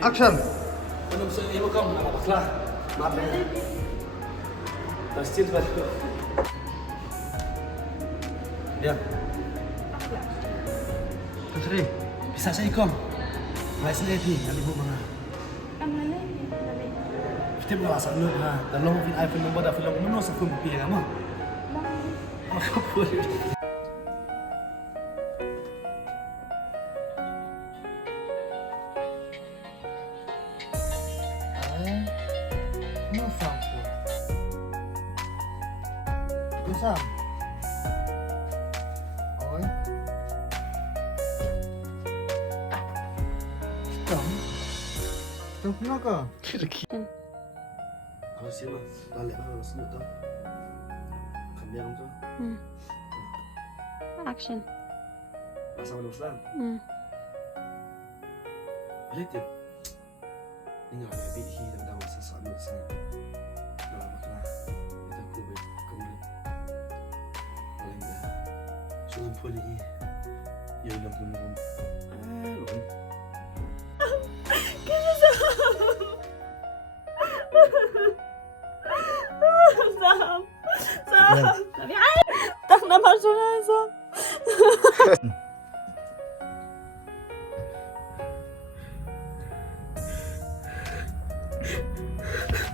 Action. Ano gusto niyo kam? Nakabakla. Maaf na. Still ba? Ya. Kasri, bisa sa ikom. May sinabi, nalibo mga. Ang lalay. Kita mga sa loob ha. Dalawang fin iPhone number da film mo sa film piya mo. Ako po. Ano sa po? Ano sa? Oi. Stop na ka. Ako siya ma. Dali ako sunod to. Kambiang to. Action. Pasang mo lang. Balik din. Ini nga may bihi na daw sa sano sa nakabakla. Ito kubit, kumrit. Walang da. Sulang po ni yun lang po nung lon. Kaya sa... Sam! Sam! Sabi, ay! Tak naman siya na, Sam!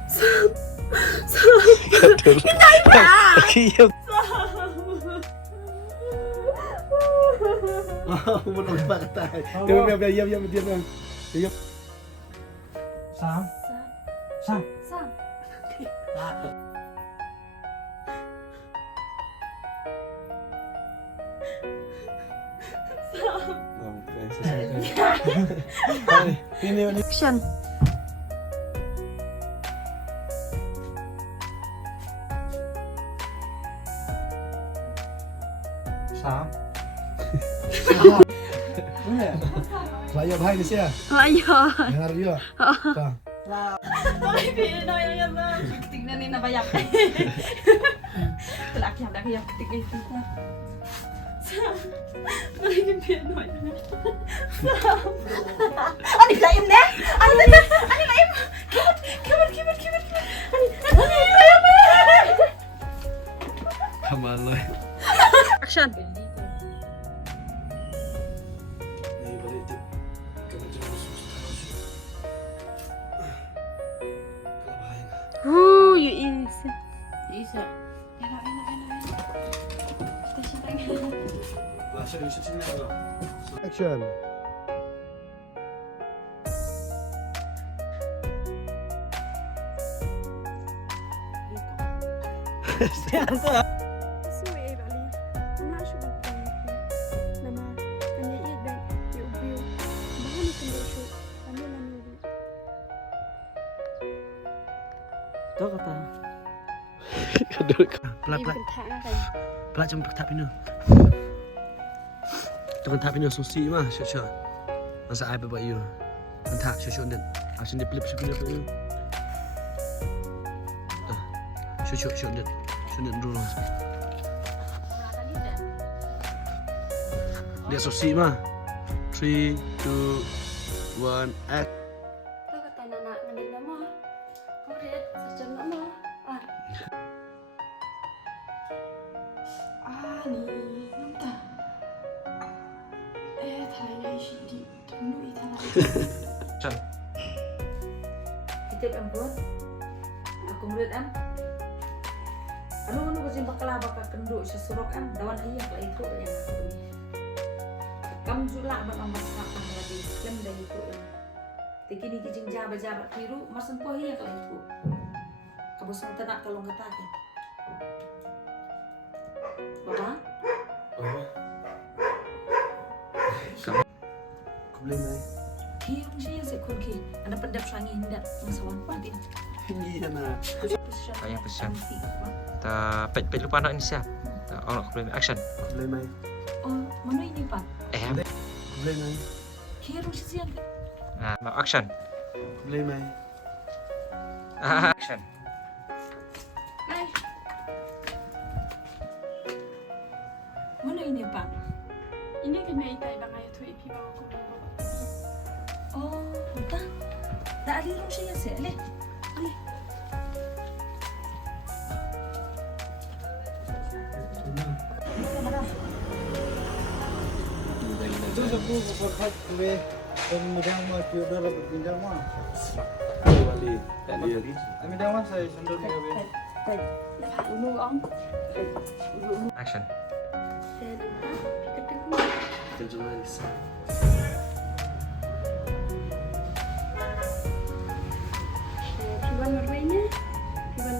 Sam! Sam! Hinay pa! Kiyam. Umulog pa ka tayo. Diyan. Sam? Sam? Sam! Action! Sam? Laya bahay ni siya. Ayun! Dengar dia. Pa. Ay, Pinoy yan na. Tignan ni nabayak. Talakyan na kaya tigay ito. Sam! Ay, Pinoy na. Sam! Ano laim na? Ano laim? Kibat. Ano laim? Kamalay. Action! You easy. Easy. Action. Suwi ay bali. Nga siya magpapalaki. Nama, kanya iidan, iubiyo. Baka ni kandosyo. Ano lang yun? Ito kata. Kadul ka. Pelak. Ibigta na kayo. Pelak jam tak pinu. Tu kan tak pinu susi mah, syo. Masa ai ba you. Kan tak syo den. Asin dia pelip syo pinu. Syo den. Syo den dulu. Dia susi mah. 3 2 1 act. Ito kata na nganit na mo. Kurit, sa dyan na mo. Ni, nanta. Tayo na yung shindi. Tunuwi talaga. Chan. Kitip ang buwan. Ako murid ang. Ano ko siya bakalaba ka kendo siya surok ang. Dawan ayak lah itu yang aku. Kamu julak ba ang masak ang lagi. Kem dah itu yang. Tikini kijing jaba tiru masan po ayak lah itu. Kabus ang tanak kalong katakin. Baba? Kublay mai. Kiyong siya sa kunki. Ano pendap siya hinda ang sawan pa din. Iya na. Kaya pesan. Ta pet lupa nak Indonesia. Ta orang problem action. Kublay mai. Oh, mana ini pak? Kublay mai. Kiyong siya siya. Nah, action. Kublay mai. Action. Ay. Mana ini pak? Ini kena itai bang Iathoh ipi bawa ko. Oh, entah. Ali rong siya siya. Ali. Ali. Itu aku berkat gue pemidang mah tiada dapat pindang mah. Wali. Tadi ya. Pemidang mah saya sendiri ya be. Tay. Ulu ang. Action. Kita jurnalis. Piwan marwainya. Piwan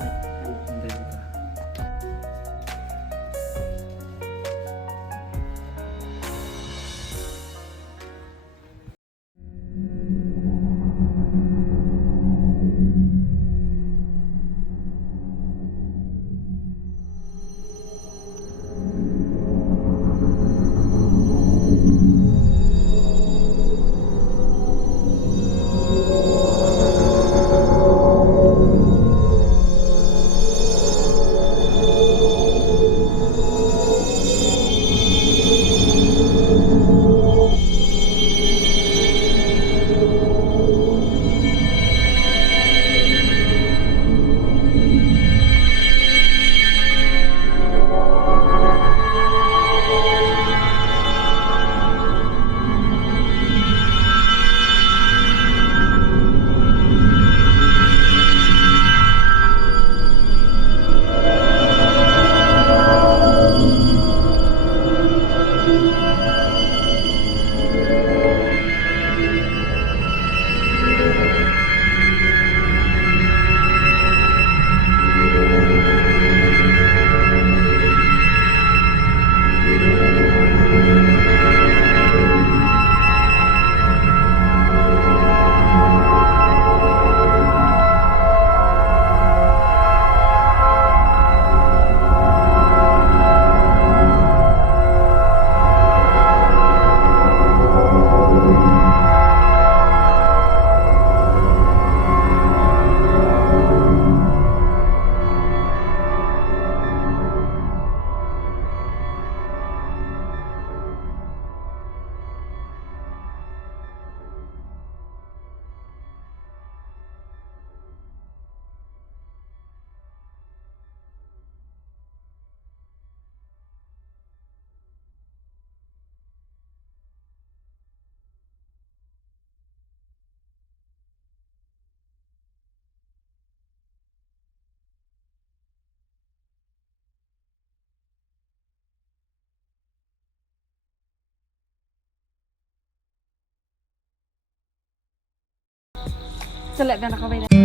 selek dan nakawin.